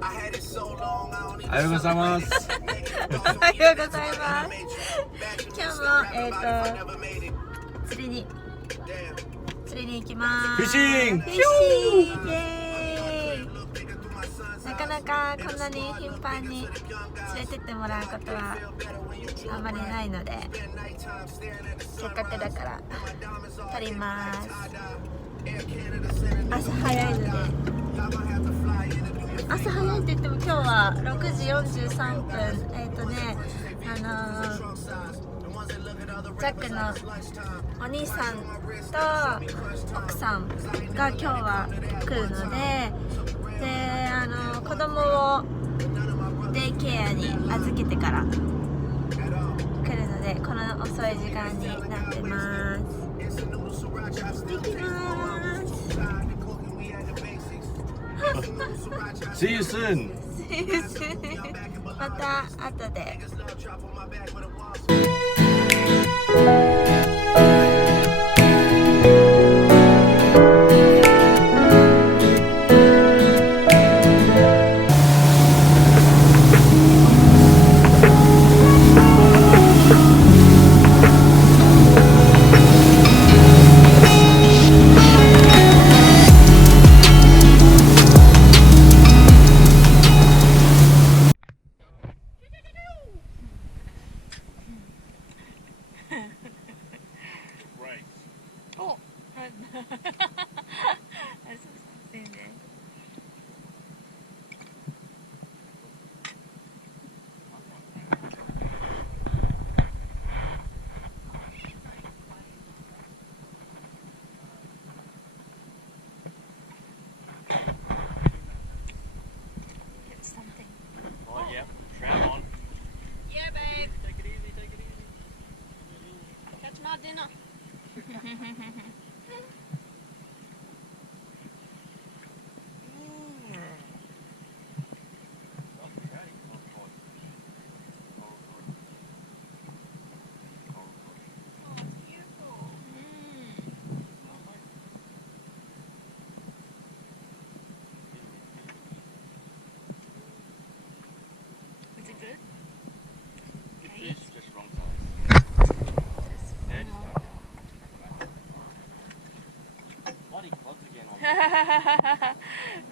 おはようございます。おはようございます。今日も釣りに行きます。フィッシング。フィッシング。イエーイ。なかなかこんなに頻繁に連れてってもらうことはあんまりないので、せっかくだから撮ります。朝早いので、朝早いって言っても今日は6時43分。ジャックのお兄さんと奥さんが今日は来るので、子供をデイケアに預けてから来るので、この遅い時間になってます。行ってきます。See you soon. また後で。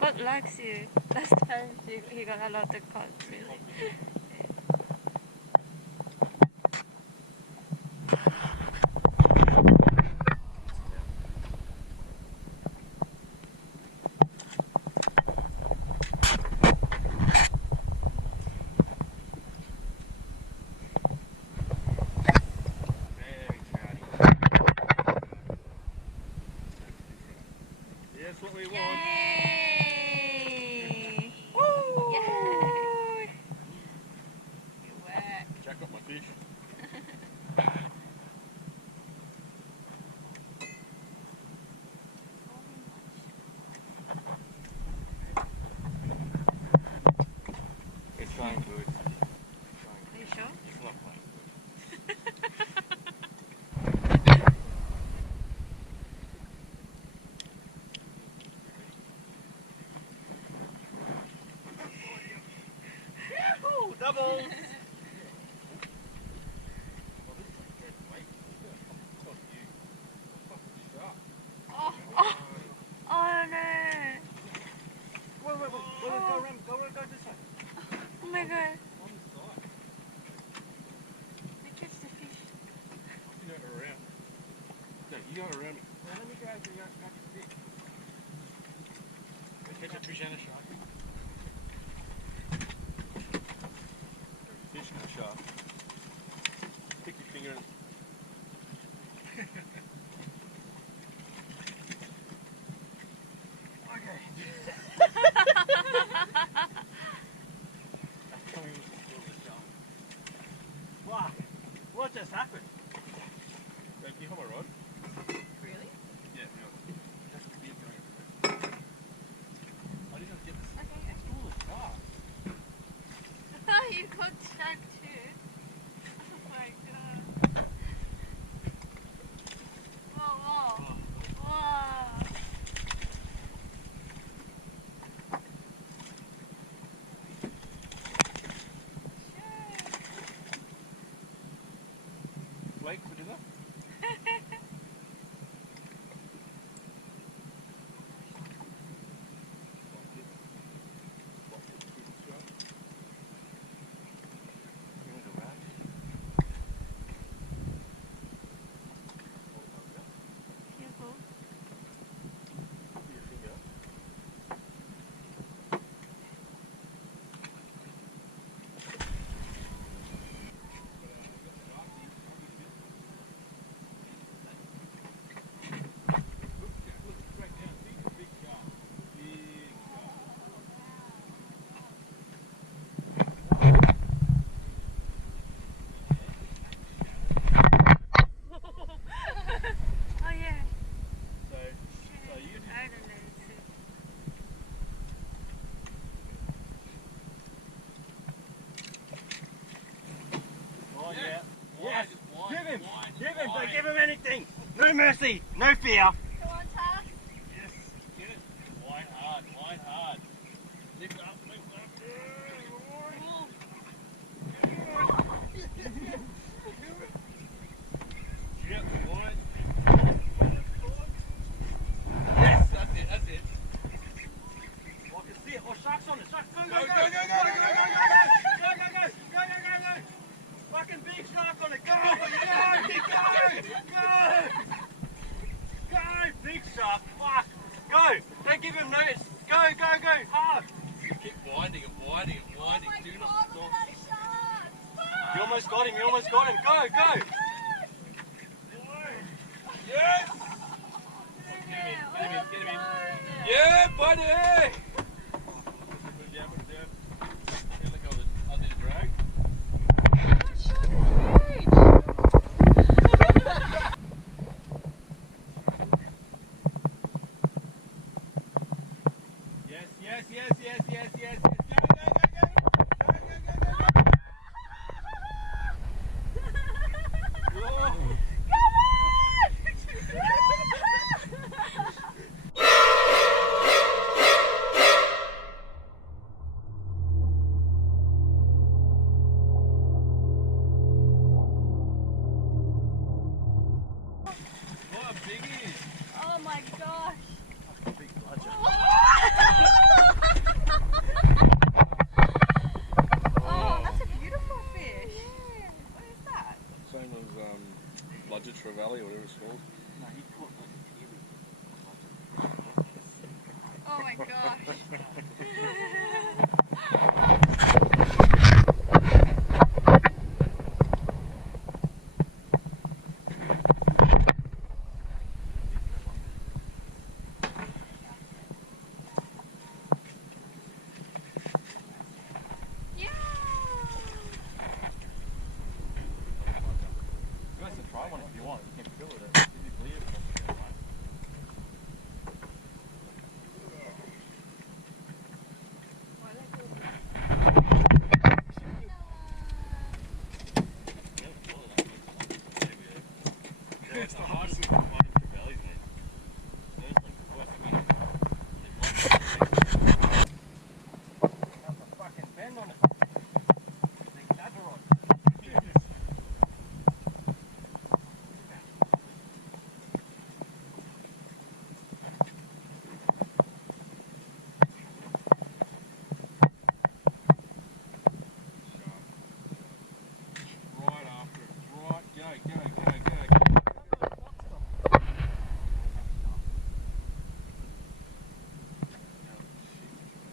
God likes you. Last time he got a lot of cuts, really. That's what we want. Yay! Woo! Yay! You're wet. Check up my fish. It's fine, good. Are you sure? It's not fine. Doubles! Oh no! Wait, go this way. Oh my god! I catch the fish. You got her around. No, you got her around me. Now let me go over here. Catch a fish. Catch a fish and a shark. Fish and a shark. Stick your finger in. Okay. That's coming Cassie, no fear. Come on, Taff. Yes, get it. Wind hard, wind hard. Lift up, lift up. Yep, wide. Yes, that's it, that's it. Oh, I can see it. Oh, shark's on it. Shark, go, Go, go, go, go, go, go, go, go, go, go, go, go, go, go. Fucking big shark on it. Go, go, go, big shark. Fuck. Go. Don't give him notice. Go, go, go. Hard. Keep winding and winding and winding. Do not stop. You almost got him. You almost got him. Go, go. Yes! Get him in, get him in, get him in. Yeah, buddy! Put him down, put him down. Feel like I did a drag. Yes, yes, yes, yes, yes, yes, yes. Go, go, go, go. Go, go, go, go, go. Whoa. What a biggie. Oh my gosh. Big bludger. Oh, that's a beautiful fish. What is that? Same as Bludger Trevally or whatever it's called. No, he caught like a kiwi. Oh my gosh. You guys can try one if you want. You can feel it. If you bleed it, it's the hardest thing to find Trevallies, man. Has a fucking bend on it. Big ladder rod. Right after it. Right. Go, go, go, go.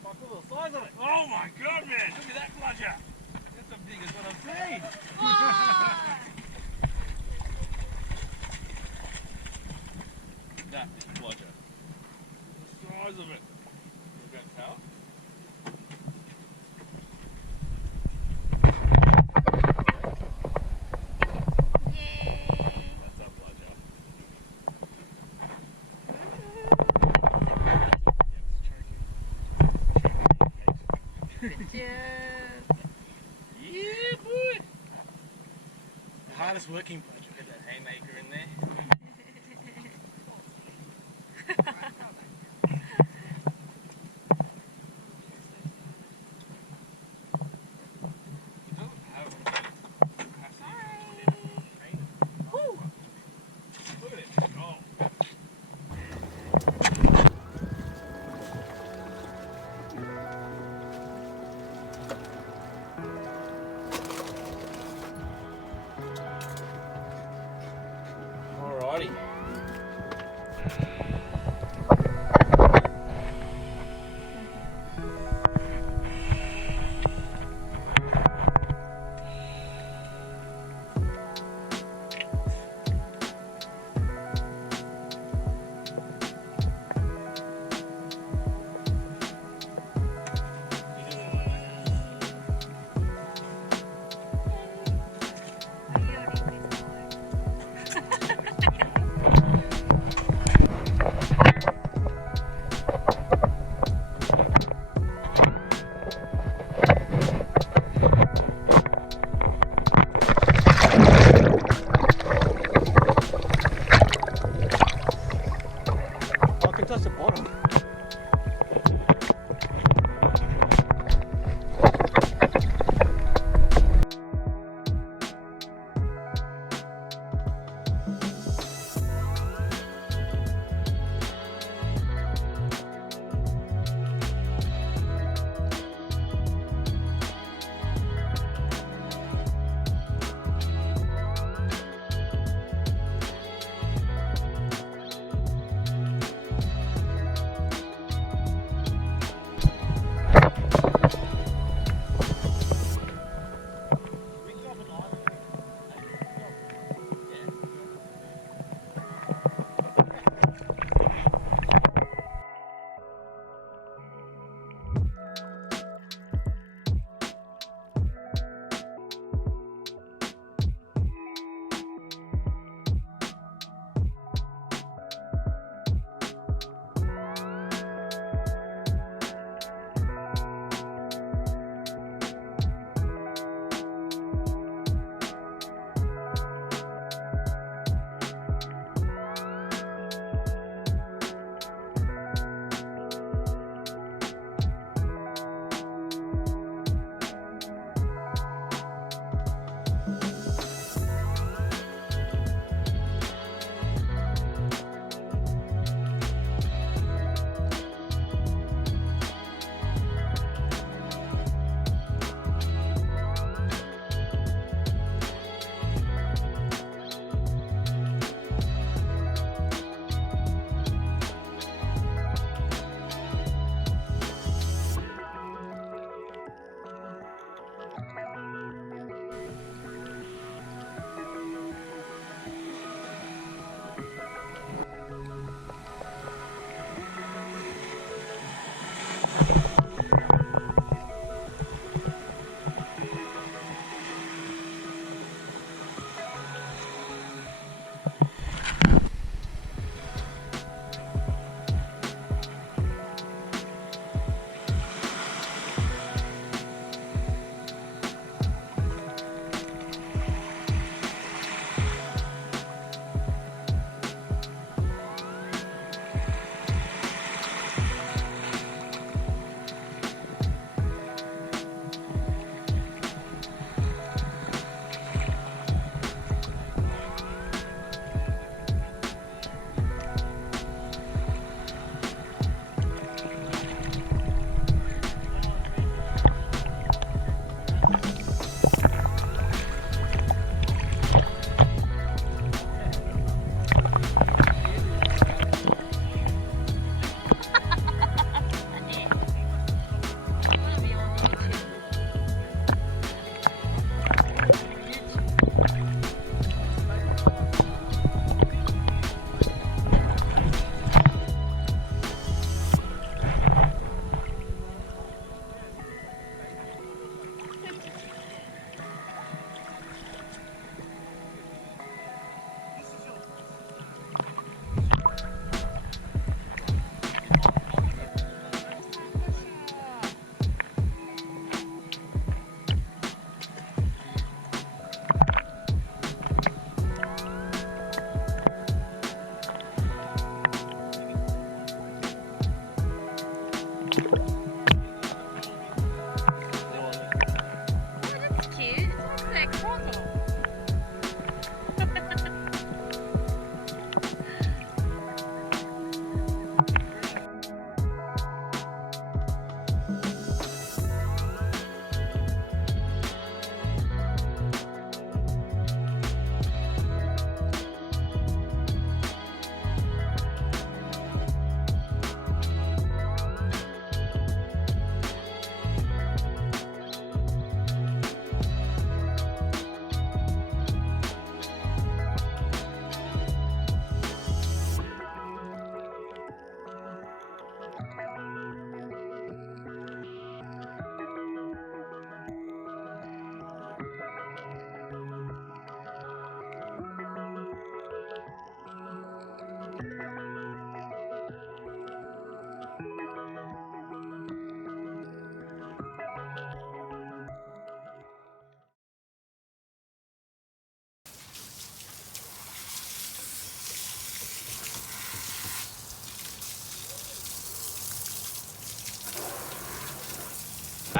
Fuck, look at the size of it. Oh my god, man! Look at that bludger! That's the biggest one I've seen! That is bludger. The size of it. You got towel? Yay. That's a bludger. Good job. Yeah, boy! The hardest working bludger. Get that haymaker in there. It doesn't have capacity to train it. Woo. Look at it. Oh. Alrighty.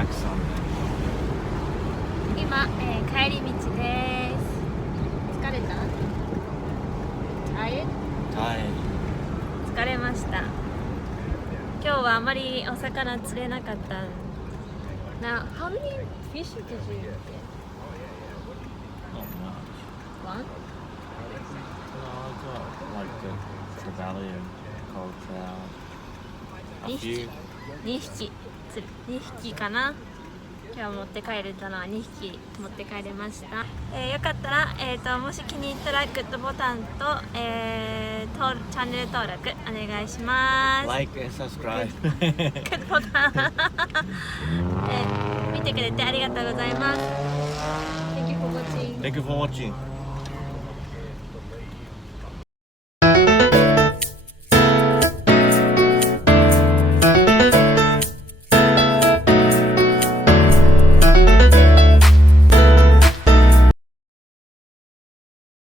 back Sunday. 今、帰り道です。疲れた？疲れました。今日はあまりお魚釣れなかった。Now, how many fish did you get? Not much. One? I got like the trevally and cold trout. A 2 few. 匹2匹かな。今日持って帰れたのは2匹持って帰れました。よかったら、もし気に入ったらグッドボタンと、チャンネル登録お願いします。 Like and subscribe. グッドボタン、見てくれてありがとうございます。Thank you for watching. Thank you for watching.